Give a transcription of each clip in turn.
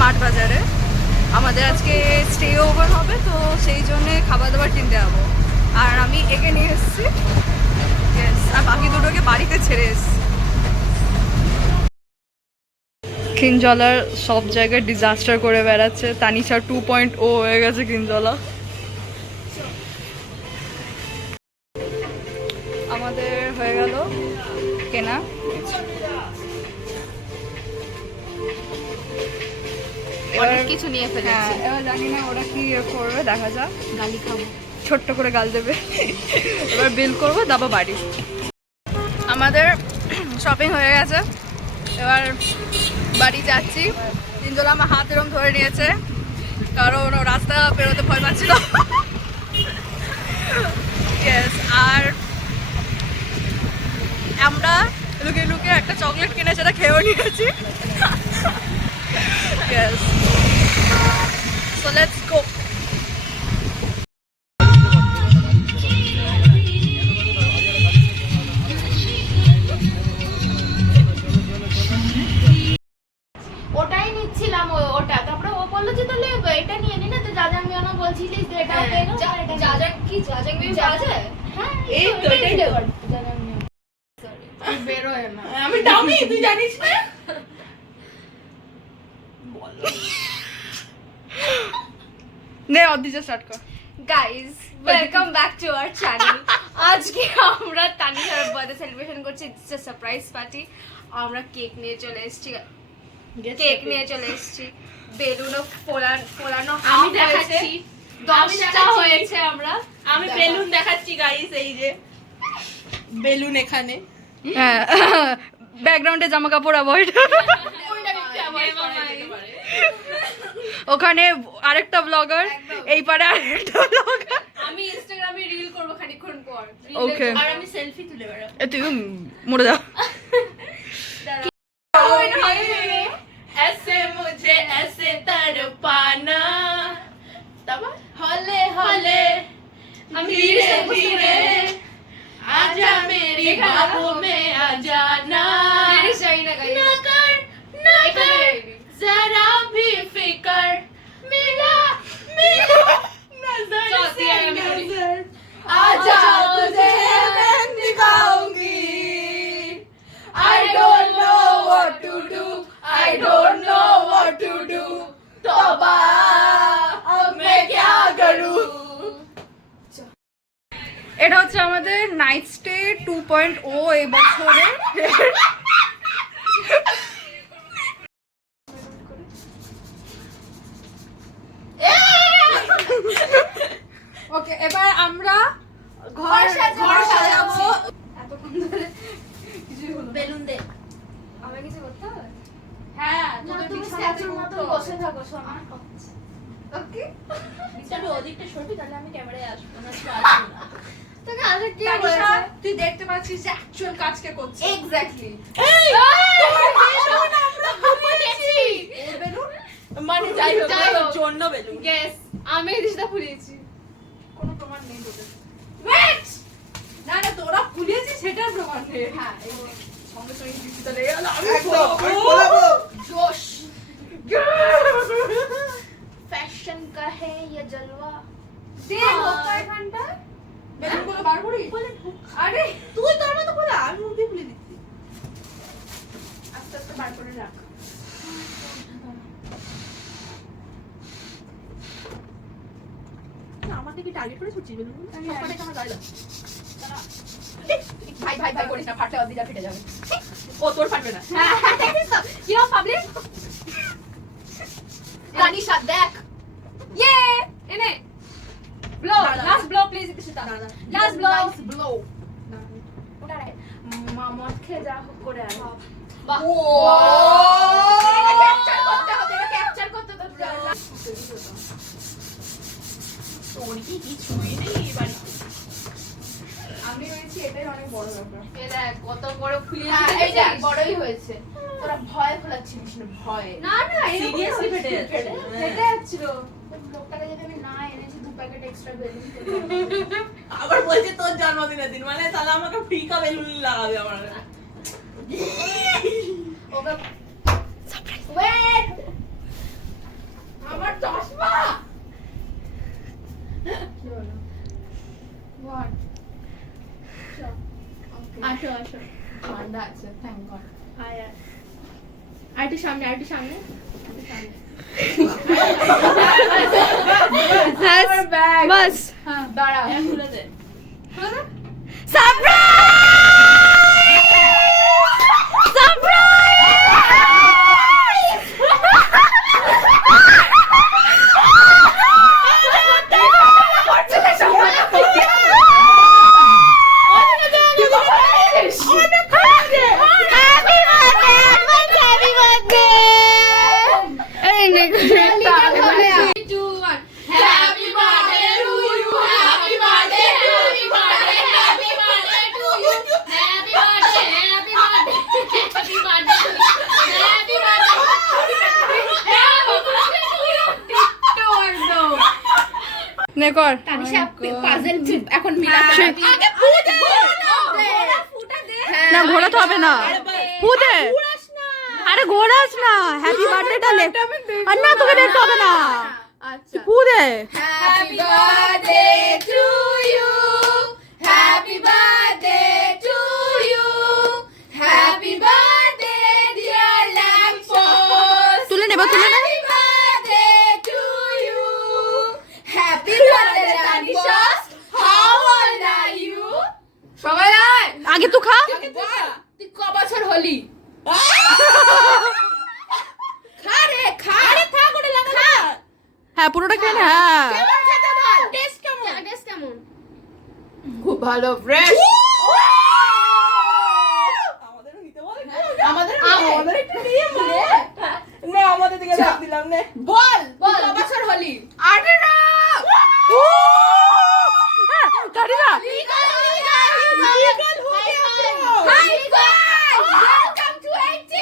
Smart বাজারে। আমাদের আজকে স্টে ওভার হবে, তো সেই জন্যে খাবার দাবার কিনতে যাবো। আর আমি একে নিয়ে এসেছি, আর বাকি দুটোকে বাড়িতে ছেড়ে এসেছি। কিনজলার সব জায়গায় ডিজাস্টার করে বেড়াচ্ছে। তানিশা 2.0 হয়ে গেছে কিনজলা। আমাদের হয়ে গেল কেনা। অনেক কিছু নিয়ে ফেলেছি। এবার জানি না ওরা কি করবে, দেখা যাক। গালি খাবো, ছোট্ট করে গাল দেবে। এবার বিল করবো, দাবা বাড়ি। আমাদের শপিং হয়ে গেছে, এবার বাড়ি যাচ্ছি। তিনজলা আমার হাত এরম ধরে নিয়েছে, কারণ ও রাস্তা বেরোতে ভয় পাচ্ছিল। ইয়েস, আর আমরা লুকিয়ে লুকিয়ে একটা চকলেট কিনে সেটা খেয়েও নিয়েছি। Yes, so let's go. ওটাই নিচ্ছিলাম ওটা। তারপরে ও বললো যে তাহলে এটা নিয়ে নি না, তো জাজাংমিও না বলছিলিস যে এটা পেয়ে গেল। জাজাংমিও পাওয়া যায়? হ্যাঁ, এই তো এটাই ফ্লেভার জাজাংমিও। সরি, বেরোয় না। আমি ডামি, তুই জানিস না? নে অদ্দিজা স্টার্ট কর। Guys, welcome back to our channel. আজকে আমরা তানিশার বার্থডে সেলিব্রেশন করছি। It's a surprise party. আমরা কেক নিয়ে চলে এসেছি, বেলুনও ফোলানো আমি দেখাচ্ছি, 10টা হয়েছে। আমি বেলুন দেখাচ্ছি গাইস, এই যে বেলুন এখানে। হ্যাঁ, ব্যাকগ্রাউন্ডে জামা কাপড় অ্যাভয়েড। ওখানে আরেকটা ব্লগার, এই পারে আরেকটা ব্লগার। আমি ইনস্টাগ্রামে রিল করব খানিকক্ষণ পর। ওকে, আর আমি সেলফি তুলে বেড়াবো। তুই মরে যা। ऐसे मुझे ऐसे तड़पाना, तब हौले हौले धीरे धीरे आजा मेरी बाहों में आ जाना, ना कर जरा भी फिकर, मिला मिला नजर से नजर, आजा तुझे मैं दिखाऊंगी, I don't know what to do, I don't know what to do, तौबा अब मैं क्या करूं। এটা হচ্ছে আমাদের নাইট স্টে 2.0 এই বছরে। ওকে, এবার আমরা ঘর সাজাবো। এতক্ষণ ধরে কিছুই হলো না। বেলুন দে। আমার কিছু করতে হবে? হ্যাঁ, না, তোদের তুমি বিছানাতে স্ট্যাচুর মতো উঠো। বসে থাকো, শোনা। ওকে, বিছানাটা ওদিকটা সরবি, তাহলে আমি ক্যামেরায় আসবো না, তো আসবো না। তোকে আগে কি তানিশা, বলেছে? তুই দেখতে পাচ্ছিস যে অ্যাকচুয়াল কাজ কে করছে। এক্স্যাক্টলি। মানে যাই হোক, যাই হোক। ওর জন্য বেলুন। গেস, আমি এই দিশটা ফুলিয়েছি। কোনো প্রমাণ নেই তোদের। ওয়েট, না না, তোরা ফুলিয়েছিস সেটার প্রমাণ নেই। হ্যাঁ, সঙ্গে সঙ্গে ডিজিটাল হয়ে গেল। আমি जोश फैशन का है ये जलवा। দেখ ওটা এখানটা বেলুনগুলো বার করি। আরে তুই তোর মতো খোলা, আমি মুখ দিয়ে খুলে দিচ্ছি। আস্তে আস্তে বার করে রাখ। না, আমাকে কি টার্গেট করে ছুটছিস বেলুন? সবকটাই আমার গায়ে লাগছে। भाई भाई भाई করিস না, ফাটলে অদিজা ফেটে যাবে। ও তোর ফাটবে না। কি রকম পাবলিক? তানিশা দেখ, ইয়ে এনে blow, last blow please. Ikshita last blow, blow. ওটা রে মদ খেয়ে যা হোক করে আয়। বাহ, ও এটা ক্যাপচার করতে হবে, এটা ক্যাপচার করতে হবে। তোর কি কিছুই নেই বাড়িতে? আমি বলছি এটাই অনেক বড় ব্যাপার। এই দেখ কত বড় খুলিয়ে হ্যাঁ, দিয়েছিস। এই দেখ, বড়ই হয়েছে। তোরা ভয় খোলাচ্ছিস না, ভয়। না না, Seriously ফেটে যাচ্ছে। ফেটে যাচ্ছিল। লোকটাকে যদি আমি না এনেছি 2 প্যাকেট এক্সট্রা বেলুন আবার বলছে তোর জন্মদিনের দিন, মানে তাহলে আমাকে ফ্রি কা বেলুন লাগাবে আমার। ওকে সারপ্রাইজ। ওয়েট, আমার চশমা আসো আসো ঠান্ডা আছে থ্যাংক গড আরেকটু সামনে বাস দাঁড়া খুলে দে কর পাজল এখন মিলাতে না ঘোরাতে হবে না ফু দে আরে ঘোরাস না হ্যাপি বার্থডেটা লে আর না তোকে দেখতে হবে না আচ্ছা ফু দে happy birthday to you happy birthday to you happy birthday dear lamppost তুলে নেব তুলে নে happy birthday to you happy birthday lamppost how old are you সবাই আয় আগে তুই খা তুই ক বছর হলি খা রে খা আরে খা করে লাগা খা হ্যাঁ পুরোটা খেয়ে নে হ্যাঁ কেমন খেতে বল টেস্ট কেমন খুব ভালো ফ্রেশ আমাদের একটু দিয়ে বলে নে আমাদের দিকে ডাক দিলাম নে বল ক বছর হলি 18 কারিনা লিগাল হো গয়া হাই ওয়েলকাম টু 18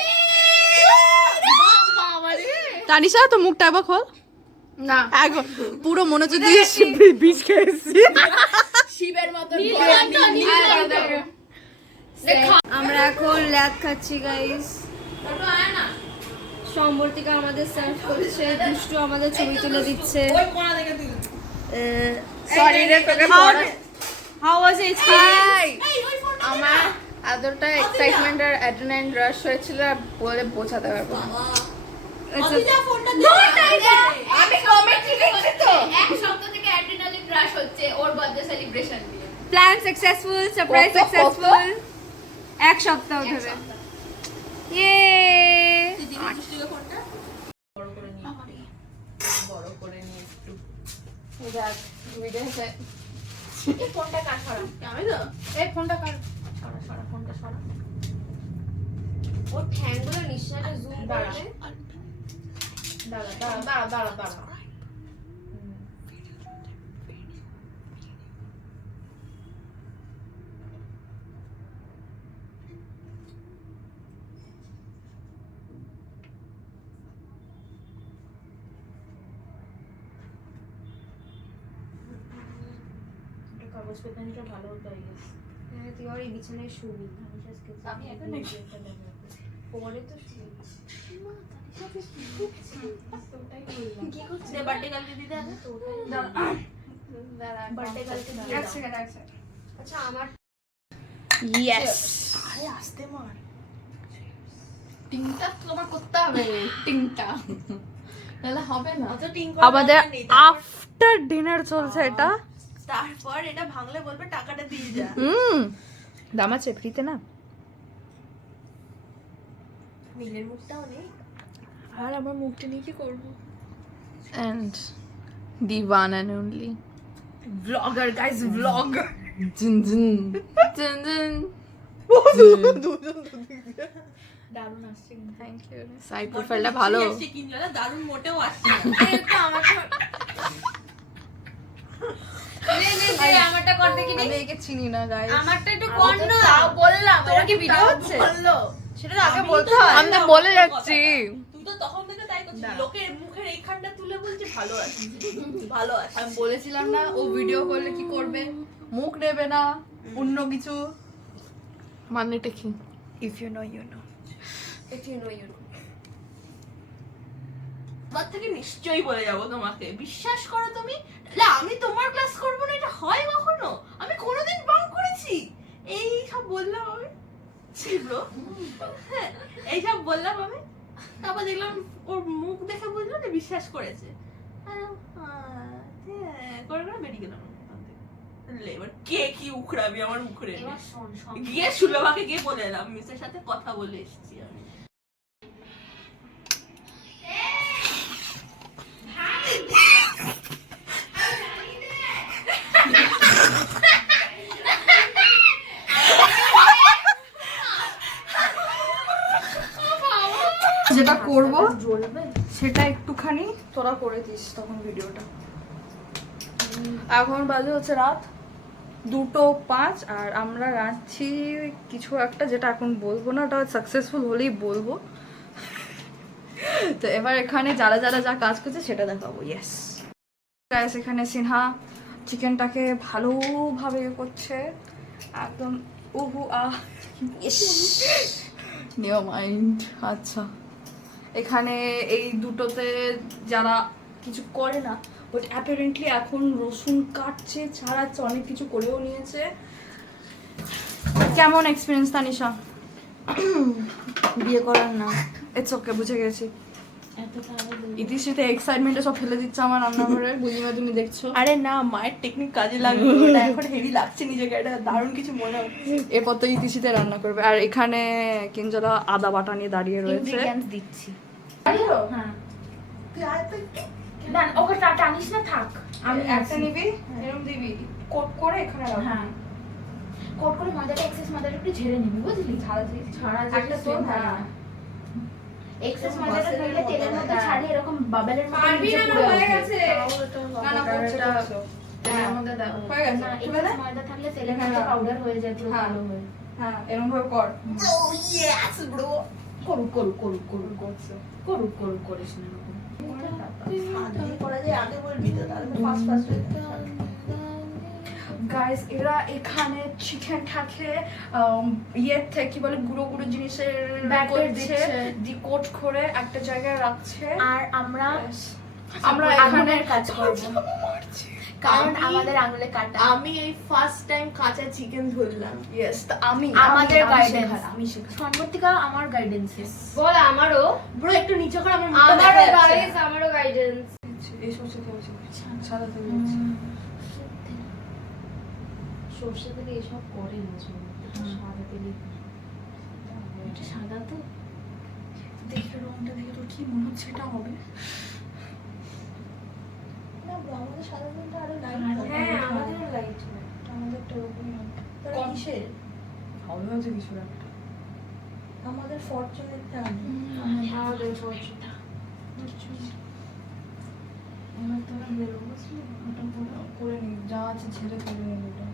বাবা রে তানিশা তো মুখটা একবার খোল না এখন পুরো মনোযোগ দিয়ে বিষ খেয়েছি শিবের মতো আমরা এখন ল্যাদ খাচ্ছি গাইস সম্বর্তিকা আমাদের সার্ভ করছে দুষ্টু আমাদের ছবি তুলে দিচ্ছে সরি রে তোকে হাউ ওয়াজ ইট আমার এতটা এক্সাইটমেন্ট আর অ্যাড্রেনালাইন রাশ হয়েছিল বলে বোঝাতে পারবো না আমি কমেন্টে লিখছি তো এক সপ্তাহ থেকে অ্যাড্রেনালিন রাশ হচ্ছে ওর বার্থডে সেলিব্রেশন দিয়ে প্ল্যান সাকসেসফুল সারপ্রাইজ কত? সাকসেসফুল এক সপ্তাহ ধরে ইয়ে দেখ ভিডিও হচ্ছে এই ফোনটা কার সরা আমি তো এই ফোনটা কার সরা ফোনটা সরা ওর ঠ্যাংগুলো নিশ্চয়ই জুম দাঁড়া করে দাঁড়া কাগজ পেপারটা ভালো হতো আই গেস হ্যাঁ তুই আর এই বিছানায় শুবি আমি এখন পরে তো শুবি কি করছিস বার্থডে কালকে দিতে আছে তো বার্থডে কালকে এক সেকেন্ড আচ্ছা আমার ইয়েস আরে আসতে মার টিংটা তোমার করতে হবে টিংটা তাহলে হবে না অত টিং আমাদের আফটার ডিনার চলছে এটা তারপর এটা ভাঙলে বলবে টাকাটা দিয়ে যা দাম আছে ফ্রিতে না নীলের মুখটাও নেই আর আমার মুখটা নিয়ে কি করবো and the one and only blogger guys blogger জিন জিন জিন জিন দারুণ আসছে কিন্তু থ্যাংক ইউ সাইড প্রোফাইলটা ভালো কিনজলা দারুণ মোটেও আসছে আমারটা কর দেখি আমি একে চিনি না গাইস আমারটা একটু কর না তাও বললাম তোর কি ভিডিও হচ্ছে বললো সেটা তো আগে বলতে হয় আমি তো বলে যাচ্ছি তুই তো তখন থেকে তাই করছিস লোকের মুখের এইখানটা তুলে বলছে ভালো আছে ভালো আছে আমি বলেছিলাম না ও ভিডিও করলে কি করবে মুখ নেবে না অন্য কিছু মানেটা কি if you know you know if you know you know এবার থেকে নিশ্চয়ই বলে যাবো তোমাকে, বিশ্বাস করো তুমি। না আমি তোমার ক্লাস করবো না, এটা হয় কখনো? আমি কোনোদিন বাং করেছি? এই সব বললাম আমি, ব্রো, হ্যাঁ এইসব বললাম আমি। তারপর দেখলাম ওর মুখ দেখে বুঝলো যে বিশ্বাস করেছে, করে করে বেরিয়ে গেলাম। এবার কে কি উখড়াবি আমার মুখে? এবার শোন শোন গিয়ে সুলভাকে গিয়ে বলে এলাম মিসের সাথে কথা বলে এসেছি আমি। যেটা করব জ্বলবে। সেটা একটুখানি তোরা করে দিস তখন ভিডিওটা। এখন বাজে হচ্ছে রাত 2:05 আর আমরা রাঁধছি কিছু একটা, যেটা এখন বলবো না, ওটা সাকসেসফুল হলেই বলবো। তো এবার এখানে যারা যারা যা কাজ করছে সেটা দেখাবো। ইয়েস গাইস, এখানে সিনহা চিকেনটাকে ভালোভাবে করছে একদম। উহু আহ নিও মাইন্ড। আচ্ছা, এখানে এই দুটোতে যারা কিছু করে না, বাট অ্যাপারেন্টলি এখন রসুন কাটছে, ছাড়াচ্ছে, অনেক কিছু করেও নিয়েছে। কেমন এক্সপিরিয়েন্স তানিশা? বিয়ে করার না, ইটস ওকে, বুঝে গেছি। এত তাড়াতাড়ি ইতিশ্রীতে এক্সাইটমেন্টে সব ফেলে দিচ্ছে আমার রান্নাঘরে, বুঝিমা তুমি দেখছো। আরে না, মায়ের টেকনিক কাজে লাগবে, ওটা এখন হেভি লাগছে নিজেকে, এটা দারুণ কিছু মনে হচ্ছে। এরপর তো ইতিশ্রীতে রান্না করবে। আর এখানে কিঞ্জলা আদা বাটা নিয়ে দাঁড়িয়ে রয়েছে। ইনগ্রেডিয়েন্টস দিচ্ছি। হ্যাঁ তুই আয় তো একটু। না ওকে টানিস না, থাক। আমি একটা নিবি, এরকম দিবি, কোট করে এখানে রাখবি। হ্যাঁ কোট করে ময়দাটা এক্সেস ময়দাটা একটু ঝেড়ে নিবি, বুঝলি? ছাড়া একটা তো হ্যাঁ এক্সেস ময়দাটা ফেলে তেলের মধ্যে ছাড়িয়ে এরকম বাবলের মতো নিচে পুরো হয়ে গেছে। না না, করছে করছে। তেলের মধ্যে দাও। হয়ে গেছে, না তুলে দে। এক্সেস ময়দা থাকলে তেলের মধ্যে পাউডার হয়ে যায় পুরো হ্যাঁ। ভালো হয়ে। হ্যাঁ, এরকম ভাবে কর। Oh yes bro. করুক করুক করুক করুক করছে। করুক করুক করিস না এরকম। আগে করা যায়, আগে বলবি তো, তাহলে ফাস্ট ফাস্ট হয়ে যাবে। গাইস, এরা এখানে চিকেনটাকে ইয়ের থেকে কি বলে গুঁড়ো গুঁড়ো জিনিসের Batter করছে, দিচ্ছে। দি কোট করে একটা জায়গায় রাখছে। আর আমরা আমরা এখানে আগুনের কাজ করব, কারণ আমাদের আঙুলে কাটা। আমি এই ফার্স্ট টাইম কাঁচা চিকেন ধরলাম। ইয়েস, আমি আমাদের আমি গাইডেন্স, শেখার, আমি শেখার। সম্মতিকা আমার গাইডেন্স। বল আমারও ব্রো একটু নিচে করে, আমার মুখটা দেখা আমারও যাচ্ছে গাইস, আমারও গাইডেন্স। এই সরষে তেল আছে, সাদা তেল আছে। সরষে তেলে এসব করে না, সাদা তেলে। এটা সাদা তো দেখে রংটা দেখে তোর কি মনে হচ্ছে এটা হবে? না ব্রো, আমাদের সাদা তেলটা আরো লাইট। হ্যাঁ আমাদেরও লাইট। আমাদেরটা ওরকমই হবে। কম কিসের? হবে হচ্ছে কিছু একটা। আমাদের ফরচুনের টান। আমাদের সরষেটা এবার তোরা বেরো, বুঝলি? ওটা করে নি, যা আছে ছেড়ে ফেলে নি ওটা।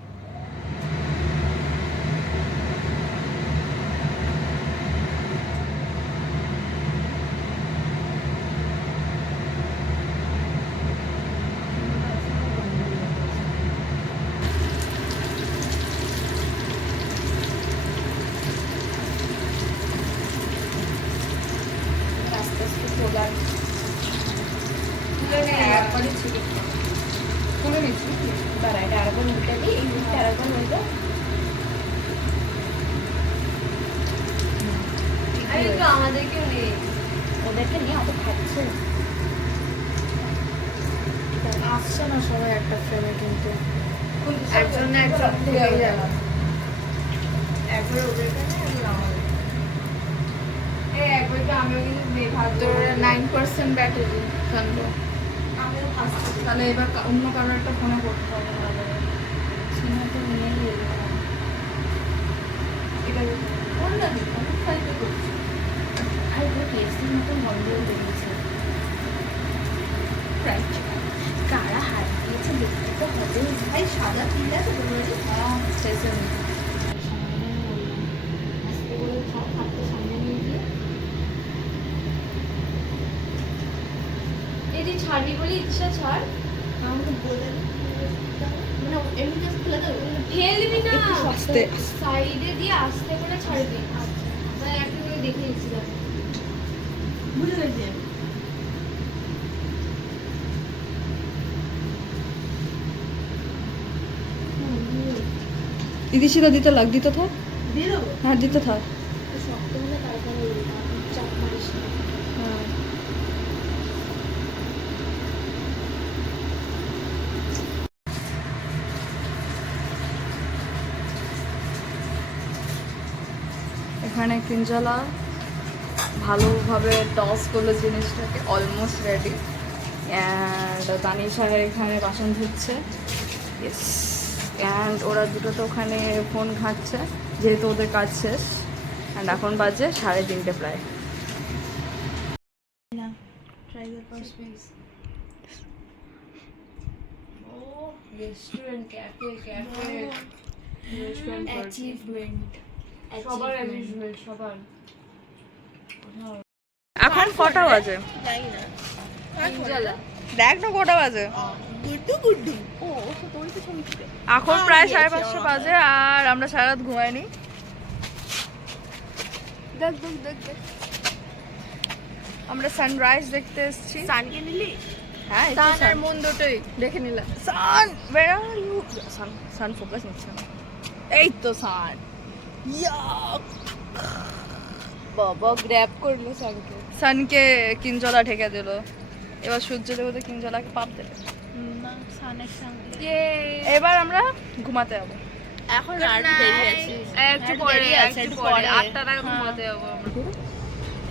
আস্তে আস্তে তোলার তুলে নে, একবারে ছিল তুলে নিচ্ছি। দাঁড়া, এটা আরেকবার উল্টে দিই, এই উল্টে আরেকবার হয়ে যায়। আরে তো আমাদেরকেও নেই। ওদেরকে নিয়ে অত খাচ্ছে আসছে না সবাই একটা ফ্রেমে, কিন্তু একজন না একজন থেকে যাবে। একবার ওদেরকে নেই, একবার আমাদের। এই একবারটা আমিও কিন্তু ভাবতে 9% ব্যাটারি কান্ড। আমিও ফার্স্ট। তাহলে এবার অন্য কারোর একটা ফোনে করতে হবে তাহলে। সিনেমা তো নিয়েই এলো। এটা কোনটা দিই? আমি ফাইতে করছি। আর এগুলো কেএফসির মতন গন্ধ বেরিয়েছে। ফ্রাইড কারা হাত দিয়েছে দেখতে তো হবেই। ভাই সাদা তিল আছে তোমার? সেসেমি। আস্তে করে খাও, হাতটা সামনে নিয়ে গিয়ে। এই যে ছাড়বি বলি, ইচ্ছা ছাড়। আমাকে বলে দিন। মানে এমনি জাস্ট ফেলে দেবো? ফেলবি না, আস্তে সাইডে দিয়ে আস্তে করে ছাড়বি। মানে একটা করে দেখে নিচ্ছি। বুঝে গেছি। ইদিশিতা দিতে লাগ, দিতে থাক। দিয়ে দেবো। হ্যাঁ দিতে থাক। শক্ত হলে তারপরে চাপ মারিস না। হ্যাঁ। এখানে কিঞ্জলা ভালোভাবে টস করলো জিনিসটাকে, অলমোস্ট রেডি। অ্যান্ড তানিশা এখানে বাসন ধুচ্ছে, ইয়েস। অ্যান্ড ওরা দুটো তো ওখানে ফোন ঘাঁটছে যেহেতু ওদের কাজ শেষ। অ্যান্ড এখন বাজে 3:30 প্রায়। Try the first piece. Oh, restaurant, cafe, cafe, restaurant, achievement সবার অ্যাচিভমেন্ট, সবার। এখন কটা বাজে? জানি না। দেখ না কটা বাজে। গুড্ডু গুড্ডু। ও তোর তো ছবি তুলে। এখন প্রায় 5:30 বাজে আর আমরা সারা রাত ঘুমাইনি। দেখ দেখ দেখ দেখ, আমরা সানরাইজ দেখতে এসেছি। সানকে নিলি? হ্যাঁ, সান আর মুন দুটোই দেখে নিলাম। Sun, where are you? Sun, sun focus নিচ্ছে না। এই তো সান। বাবা গ্র্যাব করলো সানকে। সানকে কিঞ্জলা ঢেকে দিল। এবার সূর্য দেবতা কিঞ্জলাকে পাপ দেবে। না, সানের সঙ্গে। এবার আমরা ঘুমাতে যাবো। এখন আর দেরি আছে। একটু পরে, একটু পরে 8টা নাগাদ ঘুমাতে যাবো আমরা।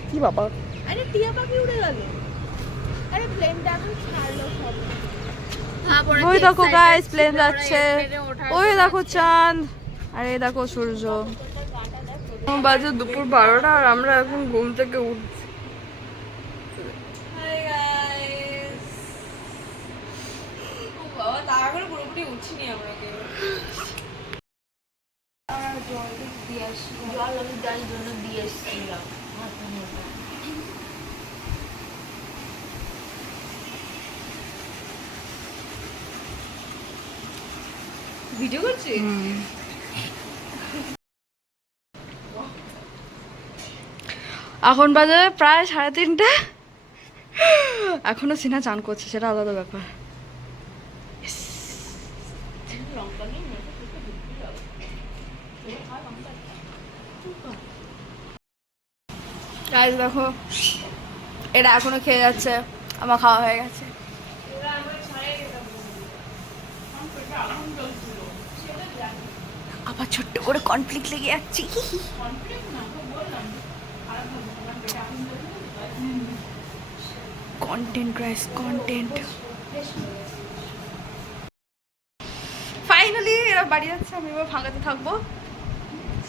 কি বাবা, আরে টিয়া পাখি উড়ে গেল। আরে প্লেনটা এখন ছাড়লো সব। ওই দেখো গাইস প্লেন যাচ্ছে, ওই দেখো চাঁদ, আর এই দেখো সূর্য। বাজে দুপুর 12টা আর আমরা এখন ঘুম থেকে উঠছি। বাবা তার করে পুরোপুরি উঠিনি আমরা কেউ। জল আমি যার জন্য দিয়ে এসেছিলাম। ভিডিও করছি? এখন বাজে প্রায় 3:30। এখনো সিনহা চান করছে, সেটা আলাদা ব্যাপার। গাইস দেখো, এটা এখনো খেয়ে যাচ্ছে, আমার খাওয়া হয়ে গেছে। আবার ছোট্ট করে কনফ্লিক্ট লেগে যাচ্ছি। Content guys, content. ফাইনালি এরা বাড়ি যাচ্ছে, আমি এবার ফাঁকাতে থাকবো।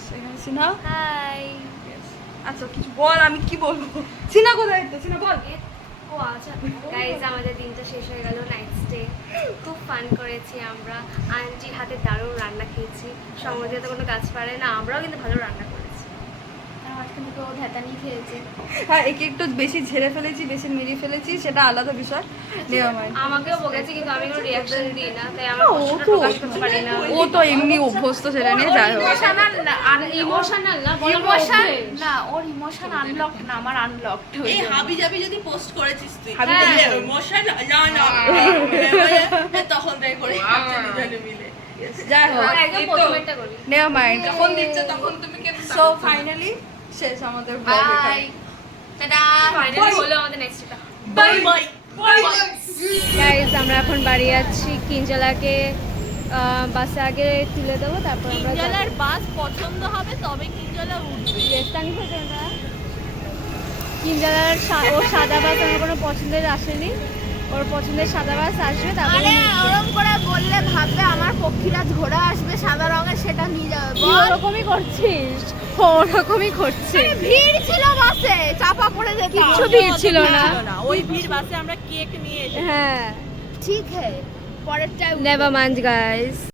সেখানে সিনহা। হাই। আচ্ছা কিছু বল, আমি কি বলবো? সিনহা কোথায়? তো সিনহা বল। ও আচ্ছা গাইজ, আমাদের দিনটা শেষ হয়ে গেল, নাইট স্টে। খুব ফান করেছি আমরা, আন্টির হাতে দারুণ রান্না খেয়েছি। সমুদ্রে তো কোনো কাজ পারে না, আমরাও কিন্তু ভালো রান্না করেছি। মাঝখান থেকে ও ধ্যাতানি খেয়েছে। হ্যাঁ, একে একটু বেশি ঝেড়ে ফেলেছি, বেশি মেরে ফেলেছি, সেটা আলাদা বিষয়। আমাকেও বকেছে কিন্তু আমি কোনো রিয়াকশন দিই না, তাই আমার ও কষ্টটা তো প্রকাশ করতে পারি না। ও তো এমনি অভ্যস্ত, সেটা নিয়ে যাই হোক। ইমোশনাল না, ইমোশন না, ওর ইমোশন আনলকড না, আমার আনলকড। এই হাবি জাবি যদি পোস্ট করেছিস তুই। হাবি জাবি? ইমোশন না না। তখন তাই করে জানি মিলে। যাই হোক, একদম প্রথমেরটা করি। Never mind. যখন দিচ্ছে তখন তুমি কেন? সো ফাইনালি শেষ আমাদের ব্লগ বাই। এখানে। টাটা। ফাইনালি হলো আমাদের নেক্সটটা। Bye bye. গাইজ, আমরা এখন বাড়ি যাচ্ছি। কিঞ্জলাকে বাসে আগে তুলে দেবো, তারপর আমরা কিঞ্জলার বাস পছন্দ হবে তবে কিঞ্জলা উঠবে। কিঞ্জলার ওর সাদা বাস আমার কোনো পছন্দের আসেনি, ওর পছন্দের সাদা বাস আসবে। তারপরে ওরকম করে বললে ভাববে আমার পক্ষীরাজ ঘোড়া আসবে সাদা রঙের, সেটা নিয়ে যাবে। ওরকমই করছিস, ওরকমই করছে। ভিড় ছিল বাসে, চাপা পড়ে যেত। কিচ্ছু ভিড় ছিল না। ওই ভিড় বাসে আমরা কেক নিয়ে এসেছি। হ্যাঁ, ঠিক হ্যাঁ, পরেরটায় নেভার মাইন্ড গাইস।